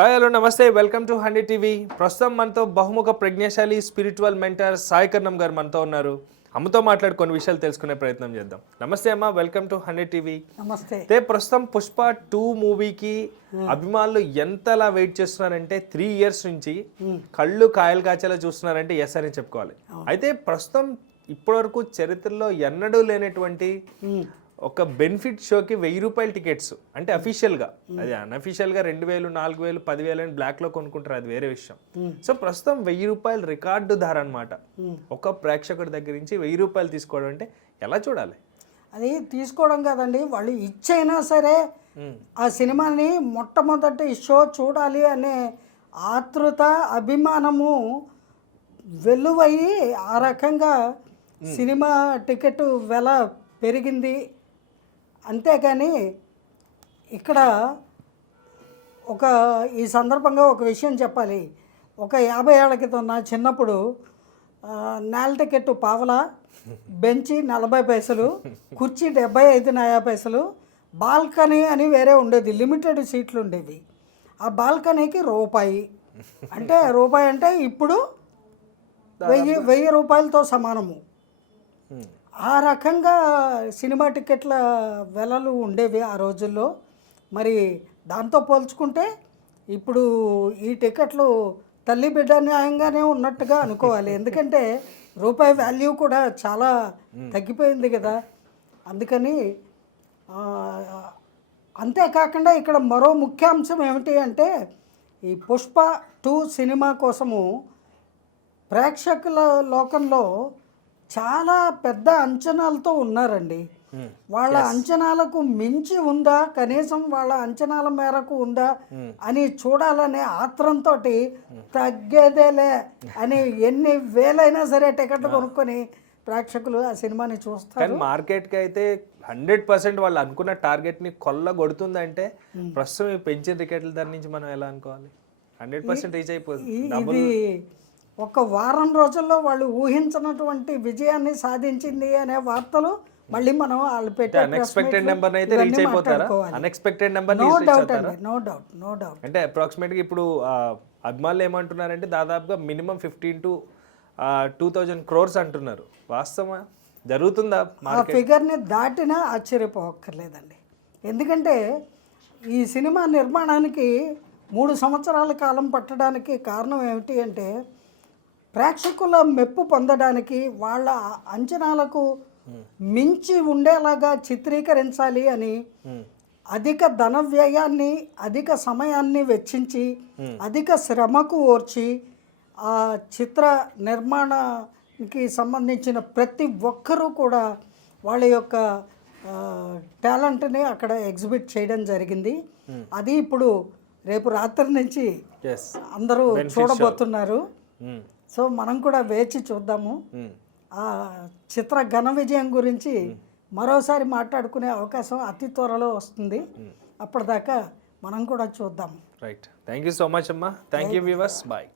Hi hello నమస్తే welcome to 100 TV. ప్రస్తుతం మనతో బహుముఖ ప్రజ్ఞాశాలి స్పిరిచువల్ మెంటర్ సాయి కర్ణం గారు మనతో ఉన్నారు. అమ్మతో మాట్లాడి కొన్ని విషయాలు తెలుసుకునే ప్రయత్నం చేద్దాం. నమస్తే అమ్మ, వెల్కమ్ టు 100 టీవీ. నమస్తే. ప్రస్తుతం పుష్ప 2 మూవీకి అభిమానులు ఎంతలా వెయిట్ చేస్తున్నారంటే 3 years నుంచి కళ్ళు కాయలు కాచేలా చూస్తున్నారంటే ఎస్ అని చెప్పుకోవాలి. అయితే ప్రస్తుతం ఇప్పటివరకు చరిత్రలో ఎన్నడూ లేనటువంటి ఒక బెనిఫిట్ షోకి 1000 రూపాయల టికెట్స్, అంటే అఫీషియల్గా, అది అన్అఫీషియల్గా 2000, 4000, 10,000 అని బ్లాక్లో కొనుక్కుంటారు, అది వేరే విషయం. సో ప్రస్తుతం 1000 రూపాయలు రికార్డు ధర అనమాట. ఒక ప్రేక్షకుడి దగ్గర నుంచి 1000 రూపాయలు తీసుకోవడం అంటే ఎలా చూడాలి? అది తీసుకోవడం కాదండి, వాళ్ళు ఇచ్చైనా సరే ఆ సినిమాని మొట్టమొదటి షో చూడాలి అనే ఆతృత, అభిమానము వెల్లువయ్యి ఆ రకంగా సినిమా టికెట్ వెల పెరిగింది. అంతేకాని ఇక్కడ ఈ సందర్భంగా ఒక విషయం చెప్పాలి. ఒక 50 ఏళ్ల క్రితం నా చిన్నప్పుడు నేల టికెట్ పావలా, బెంచి 40 పైసలు, కుర్చీ 75 పైసలు, బాల్కనీ అని వేరే ఉండేది, లిమిటెడ్ సీట్లు ఉండేవి. ఆ బాల్కనీకి రూపాయి, అంటే రూపాయి అంటే ఇప్పుడు 1000 రూపాయలతో సమానము. ఆ రకంగా సినిమా టికెట్ల వెలలు ఉండేవి ఆ రోజుల్లో. మరి దాంతో పోల్చుకుంటే ఇప్పుడు ఈ టికెట్లు తల్లి బిడ్డ న్యాయంగానే ఉన్నట్టుగా అనుకోవాలి. ఎందుకంటే రూపాయి వాల్యూ కూడా చాలా తగ్గిపోయింది కదా. అందుకని అంతేకాకుండా ఇక్కడ మరో ముఖ్యాంశం ఏమిటి అంటే, ఈ పుష్ప 2 సినిమా కోసము ప్రేక్షకుల లోకంలో చాలా పెద్ద అంచనాలతో ఉన్నారండి. వాళ్ళ అంచనాలకు మించి ఉందా, కనీసం వాళ్ళ అంచనాల మేరకు ఉందా అని చూడాలనే ఆత్రంతో తగ్గేదేలే అని ఎన్ని వేలైనా సరే టికెట్లు కొనుక్కొని ప్రేక్షకులు ఆ సినిమాని చూస్తారు. మార్కెట్కి అయితే 100% వాళ్ళు అనుకున్న టార్గెట్ని కొల్లగొడుతుందంటే ప్రస్తుతం పెంచిన టికెట్ల ధర నుంచి మనం ఎలా అనుకోవాలి? 100% రీచ్ అయిపోతుంది. ఇది ఒక వారం రోజుల్లో వాళ్ళు ఊహించినటువంటి విజయాన్ని సాధించింది అనే వార్తలు మళ్ళీ మనం వాళ్ళు పెట్టే అన్ఎక్స్పెక్టెడ్ నెంబర్ అయితే రీచ్ అయిపోతారా? Unexpected number no doubt. అంటే అప్రాక్సిమేట్గా ఇప్పుడు అభిమానులు ఏమంటున్నారంటే దాదాపుగా మినిమం 15 to 2000 crores అంటున్నారు. వాస్తవమా? జరుగుతుందా? ఆ ఫిగర్ని దాటినా ఆశ్చర్యపోక్కర్లేదండి. ఎందుకంటే ఈ సినిమా నిర్మాణానికి 3 సంవత్సరాల కాలం పట్టడానికి కారణం ఏమిటి అంటే, ప్రేక్షకుల మెప్పు పొందడానికి, వాళ్ళ అంచనాలకు మించి ఉండేలాగా చిత్రీకరించాలి అని అధిక ధన వ్యయాన్ని, అధిక సమయాన్ని వెచ్చించి, అధిక శ్రమకు ఓర్చి ఆ చిత్ర నిర్మాణానికి సంబంధించిన ప్రతి ఒక్కరూ కూడా వాళ్ళ యొక్క టాలెంట్ని అక్కడ ఎగ్జిబిట్ చేయడం జరిగింది. అది ఇప్పుడు రేపు రాత్రి నుంచి అందరూ చూడబోతున్నారు. సో మనం కూడా వేచి చూద్దాము. ఆ చిత్ర ఘన విజయం గురించి మరోసారి మాట్లాడుకునే అవకాశం అతి త్వరలో వస్తుంది. అప్పటిదాకా మనం కూడా చూద్దాం. Right. Thank you so much అమ్మా. Thank you viewers. బాయ్.